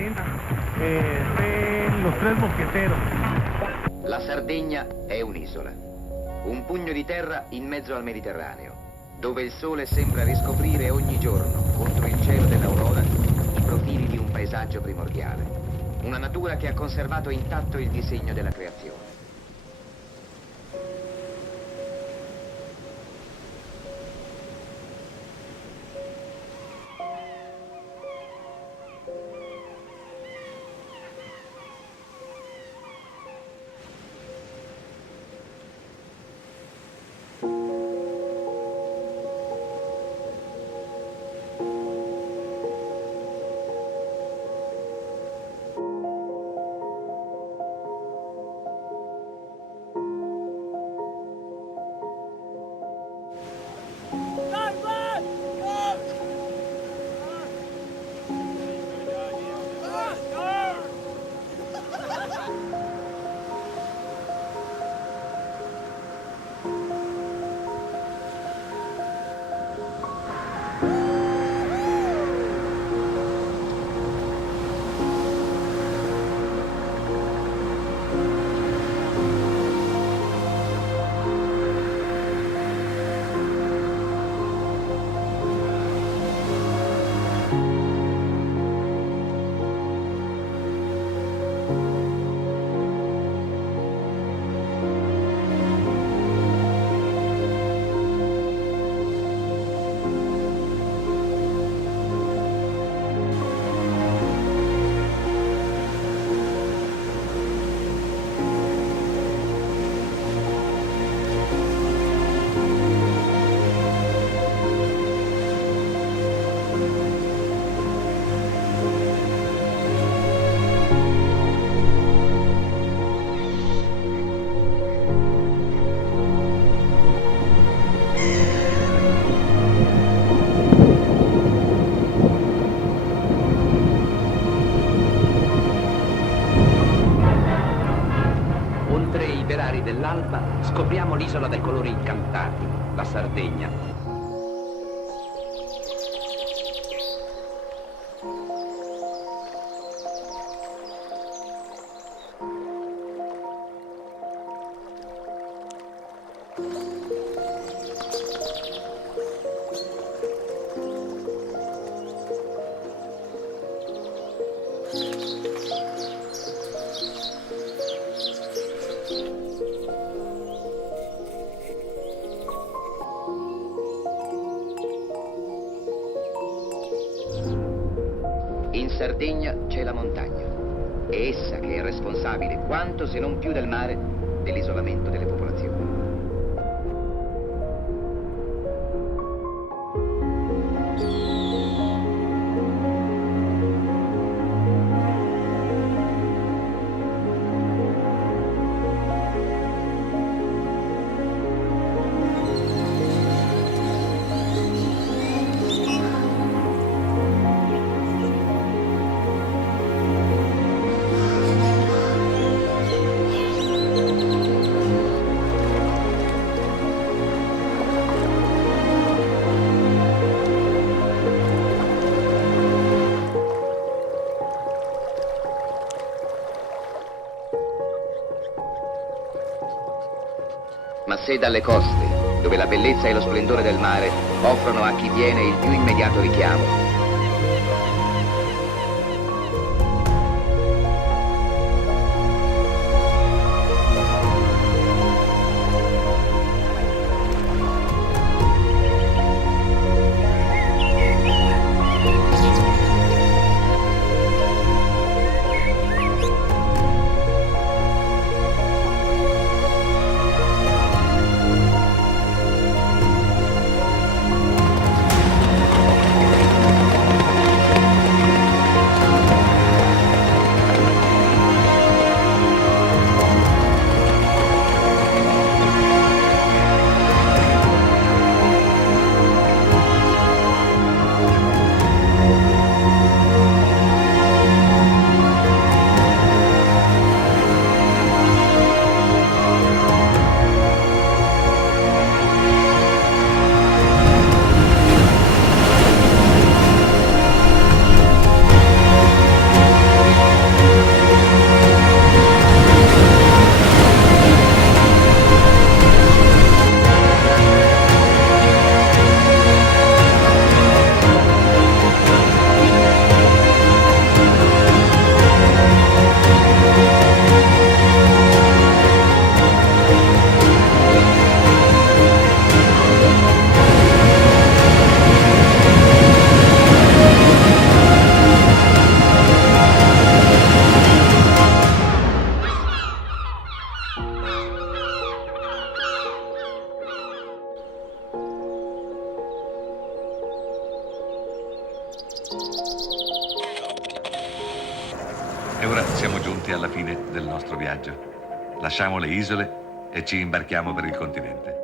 cena. Los Tres Mosqueteros. La Sardegna è un'isola, un pugno di terra in mezzo al Mediterraneo, dove il sole sembra riscoprire ogni giorno, contro il cielo dell'aurora, i profili di un paesaggio primordiale. Una natura che ha conservato intatto il disegno della creazione. Dell'alba scopriamo l'isola dai colori incantati, la Sardegna. In Sardegna c'è la montagna. È essa che è responsabile, quanto se non più del mare, dell'isolamento delle popolazioni. Ma se dalle coste, dove la bellezza e lo splendore del mare offrono a chi viene il più immediato richiamo, E ora siamo giunti alla fine del nostro viaggio. Lasciamo le isole e ci imbarchiamo per il continente.